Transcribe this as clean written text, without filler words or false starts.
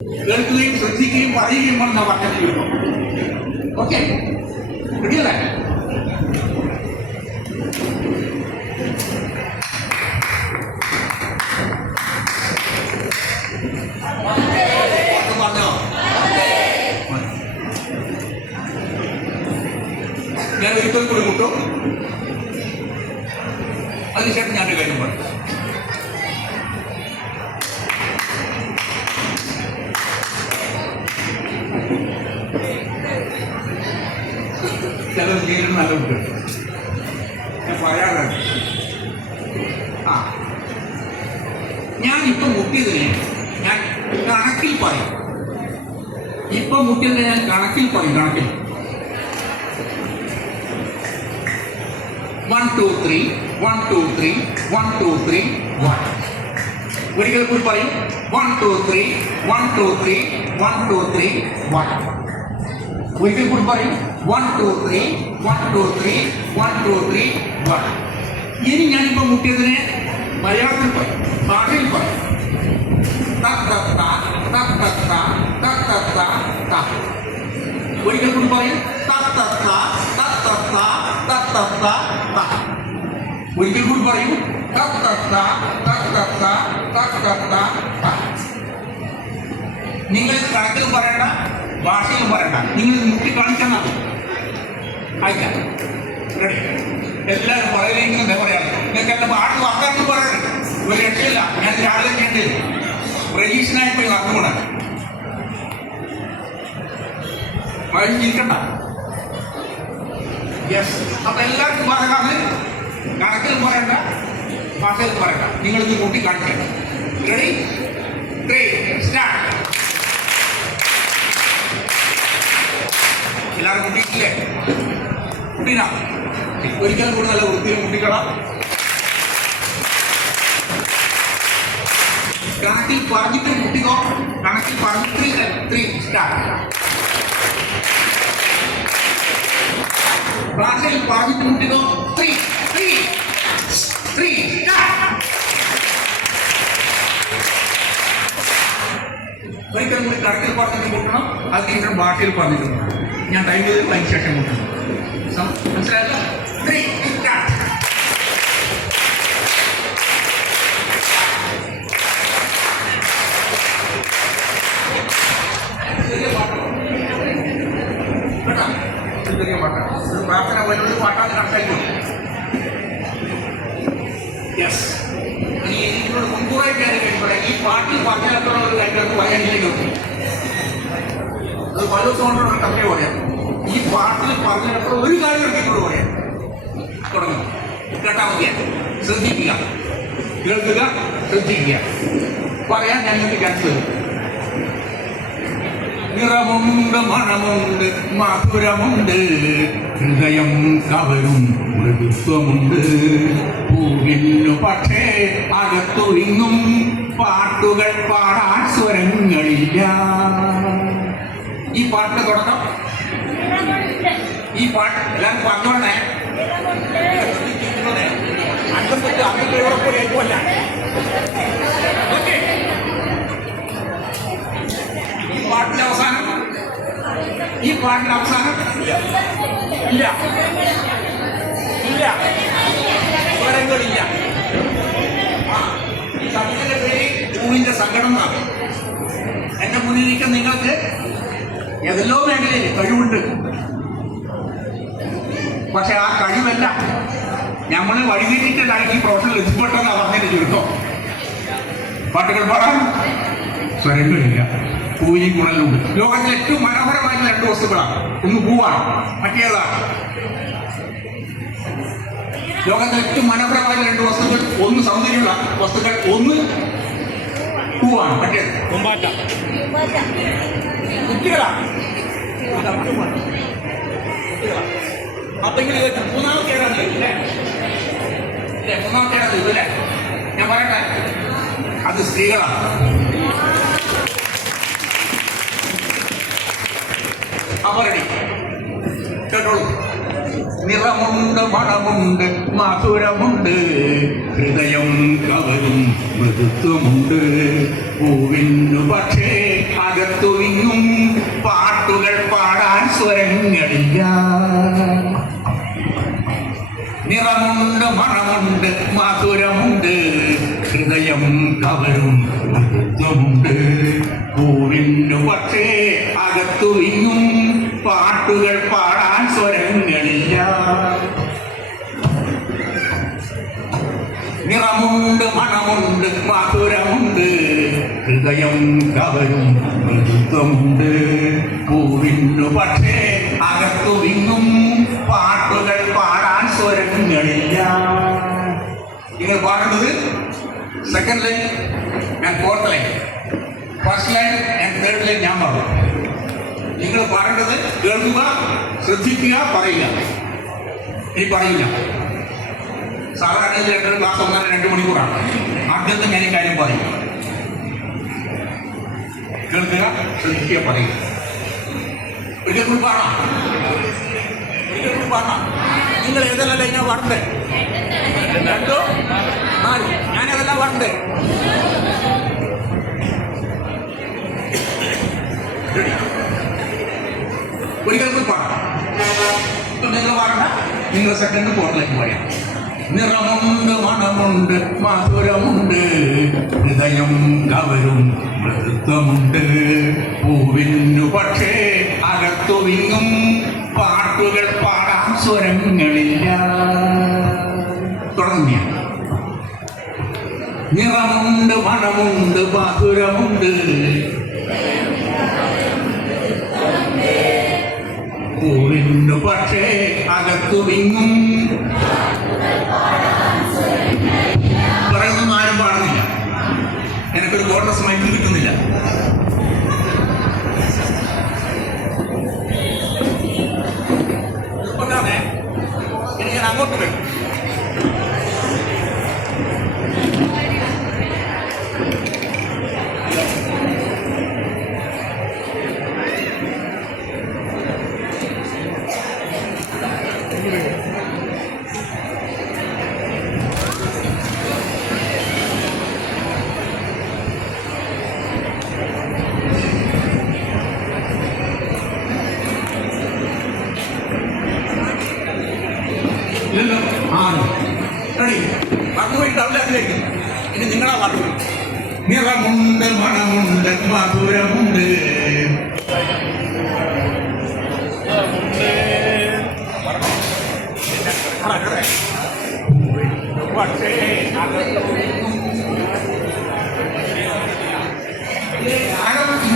കേൾക്കുകയും ശ്രദ്ധിക്കുകയും പറയുകയും വന്ന വർക്കത്തിൽ കിട്ടും. ഓക്കെ, റെഡിയല്ലേ? പറഞ്ഞോ, ഞാൻ ഒരിക്കൽ കൂടി കൂട്ടും, അതിനുശേഷം ഞാൻ കാര്യം പറയും. ചില ജീവിതം നല്ല കുട്ടികൾ ഞാൻ പറയാറുണ്ട്. ഞാൻ ഇപ്പം മുട്ടിയതിനെ ഞാൻ കണക്കിൽ പറയും. ഇപ്പം മുട്ടിയതിനെ ഞാൻ കണക്കിൽ പറയും. കണക്കിൽ 1 2 3 1 2 3 1 2 3 1. ഒരിക്കൽ കൂടി പറയും. 1 2 3 1 2 3 1 2 3 1. ഒരിക്കൽ കൂടി പറയും. 1 2 3 1 2 3 1 2 3 1. ഇനി ഞാനിപ്പോൾ മുട്ടിയതിനെ മലയാളത്തിൽ പറയും, ഭാഷയിൽ പറയും. ഒരിക്കൽ കൂടി പറയും. ഒരിക്കൽ കൂടി പറയും. നിങ്ങൾ കണക്കിലും പറയണ്ട, ഭാഷയിലും പറയണ്ട, നിങ്ങൾ മുട്ടി കാണിച്ചാൽ മതി. അയക്കാം. എല്ലാവരും പറയുമെങ്കിലും എന്താ പറയാം, നിങ്ങൾക്ക് എല്ലാം പാട്ട് വാക്കാണെന്ന് പറയണം. ഒരു രക്ഷയില്ല. ഞാൻ രാവിലെ ചെയ്യേണ്ടി പ്രതീക്ഷനായി പോയി വാക്കുകൂടാ വഴിച്ചിരിക്കണ്ട. യെസ്, അപ്പൊ എല്ലാവർക്കും പറയാതെ കണക്കിലും പറയണ്ട, ഭാഷയിൽ പറയണ്ട. നിങ്ങളിത് കൂട്ടി കാണിക്കണം. റെഡി? 3 സ്റ്റാർട്ട്. എല്ലാവരും കുട്ടിയില്ലേ? കുട്ടീനാ ഒരിക്കലും കൂടി നല്ല വൃത്തിയും കുട്ടികളാ. കണക്കിൽ പറഞ്ഞിട്ട് കുട്ടിക്കോ, കണക്കിൽ പറഞ്ഞിട്ട് 3 സ്റ്റാർട്ട്. ഭാഷയിൽ പറഞ്ഞിട്ട് കുട്ടിക്കോ 3 3 3 സ്റ്റാർട്ട്. ഒരിക്കലും കൂടി കണക്കിൽ പറഞ്ഞിട്ട് കൂട്ടണം, അതിനുശേഷം ഭാഷയിൽ പറഞ്ഞിട്ട് ഞാൻ ടൈം ചെയ്ത് അതിന് ശേഷം കൂട്ടണം. മനസ്സിലായല്ലോ? 3 സ്റ്റാർട്ട്. ചെറിയ പാട്ടാണ്, ഒരു പ്രാർത്ഥന വലിയൊരു പാട്ടാണ് കണക്കായിരിക്കും. യെസ്, ഇനി ഇതിനോട് മുൻകൂറായിട്ട് ഞാൻ കഴിയുമ്പോൾ ഈ പാട്ടിൽ പറഞ്ഞിടത്തോളം ഒരു കാര്യങ്ങൾക്ക് പറയാനില്ലെങ്കിൽ അത് പല ദിവസം കൊണ്ടുള്ള കമ്പനി പറയാം. ഈ പാട്ടിൽ പറഞ്ഞിടത്തോളം ഒരു കാര്യം എന്നോട് പറയാം. തുടങ്ങും. കേട്ടാ മതിയാ. ശ്രദ്ധിക്കുക, കേൾക്കുക, ശ്രദ്ധിക്കുക. പറയാൻ ഞങ്ങൾക്ക് ചാൻസ് തരും. നിറമുണ്ട്, മണമുണ്ട്, മധുരമുണ്ട്, ഹൃദയം കവരും മൃദുത്വമുണ്ട്. പൂവിനു പക്ഷേ അകത്തൊഴിങ്ങും പാട്ടുകൾ പാടാൻ സ്വരങ്ങളില്ല. ഈ പാട്ടിന്റെ തുടക്കം, ഈ പാട്ട് എല്ലാവരും പറഞ്ഞോണ്ടേ. അന്തപ്പറ്റ് അമ്മയോടൊപ്പം കേൾക്കുമല്ല. ഓക്കെ, ഈ പാട്ടിന്റെ അവസാനം, ഈ പാട്ടിന്റെ അവസാനം ഇല്ല, ഇല്ല, സ്വരങ്ങളില്ല. ഈ കവിതയുടെ പേര് പൂവിന്റെ സങ്കടം എന്നാണ്. എന്റെ മുന്നിലിരിക്കുന്ന നിങ്ങൾക്ക് ഏതെല്ലോ മേഖലയിൽ കഴിവുണ്ട്. പക്ഷെ ആ കഴിവല്ല നമ്മൾ വഴിതിരിച്ചിട്ടാണ് ഈ പ്രൊഫഷണൽ എത്തിപ്പെട്ടെന്നാ പറഞ്ഞതിന്റെ ചുരുക്കം. പാട്ടുകൾ പാടാൻ സ്വരങ്ങളില്ല, പൂവിനും ഗുണലുണ്ട്. ലോകത്തിലെ ഏറ്റവും മനോഹരമായിട്ടുള്ള 2 വസ്തുക്കളാണ്. ഒന്ന് പൂവാണ്, മറ്റേതാണ്. ലോകത്തിലെ ഏറ്റവും മനോഹരമായ 2 വസ്തുക്കൾ, ഒന്ന് സൗന്ദര്യമുള്ള വസ്തുക്കൾ, ഒന്ന് പൂവാണ്, മറ്റേത് കുട്ടികളാണ്. അപ്പെങ്കിൽ മൂന്നാമത്തെ ഏതാണ് ഇല്ലേ? മൂന്നാമത്തെ ഏതാണ് ഇല്ലേ? ഞാൻ പറയട്ടെ, അത് സ്ത്രീകളാണ്. അപ്പൊ റെഡി, കേട്ടോളൂ. നിറമുണ്ട്, മണമുണ്ട്, മധുരമുണ്ട്, ഹൃദയം കവരും മൃദുത്വമുണ്ട്. പൂവിനു പക്ഷേ സ്വരങ്ങളില്ല. നിറമുണ്ട്, മണമുണ്ട്, മധുരമുണ്ട്, ഹൃദയം കവരും മൃദുത്വമുണ്ട്. പൂവിനു പക്ഷേ അകത്തു വിങ്ങും പാട്ടുകൾ പാടാൻ സ്വരങ്ങളില്ല. നിറമുണ്ട്, മണമുണ്ട്, മധുരമുണ്ട്, ഹൃദയം കവരും മൃദുത്വമുണ്ട്. പൂവിനു പക്ഷേ അകത്തു വിങ്ങും പാട്ടുകൾ പാടാൻ സ്വരങ്ങളില്ല. നിങ്ങൾ പാടേണ്ടത് സെക്കൻഡ് ലൈൻ, ഞാൻ ഫോർത്ത് ലൈൻ, ഫസ്റ്റ് ലൈൻ ഞാൻ തേർഡ് ലൈൻ ഞാൻ പാടും. നിങ്ങൾ പാടേണ്ടത് കേൾക്കുക, ശ്രദ്ധിക്കുക, പറയുക. ഇനി പറയില്ല. സാധാരണ ഇതിൽ ക്ലാസ് 1-2 മണിക്കൂറാണ്. ആദ്യത്തെ ഞാൻ ഈ കാര്യം പറയും. കേൾക്കുക, ശ്രദ്ധിക്കുക, പറയുക. ഒരിക്കൽ കൂടി പാടാം, ഒരിക്കൽ കൂടി പാടാം. നിങ്ങൾ ഏതെല്ലാം ഞാൻ പാടണ്ടേ? 2, 4 ഞാനതെല്ലാം പാടണ്ടേ? ഒരിക്കൽ കൂടി പാടാം. നിങ്ങൾ പാടണ്ട, നിങ്ങൾ സെക്കൻഡ് ഫോർത്തിലേക്ക് പറയാം. നിറമുണ്ട്, മണമുണ്ട്, മധുരമുണ്ട്, ഹൃദയം കവരും മൃദുത്വമുണ്ട്. പൂവിനു പക്ഷേ അകത്തു വിങ്ങും പാട്ടുകൾ പാടാൻ സ്വരങ്ങളില്ല. തുടങ്ങിയ നിറമുണ്ട്, മണമുണ്ട്, മധുരമുണ്ട്, പൂവിനു പക്ഷേ അകത്തു വിങ്ങും. പറയുന്നൊന്നും ആരും പാടുന്നില്ല. എനിക്കൊരു കോട്ടസ് മൈക്കിൽ കിട്ടുന്നില്ല. ഇനി ഞാൻ അങ്ങോട്ട് വരും. പാട്ടുപോയിട്ടവിലേക്ക് ഇനി നിങ്ങളാ പാട്ട്. നിറമുണ്ട്, മണമുണ്ട്, മധുരമുണ്ട്, പക്ഷേ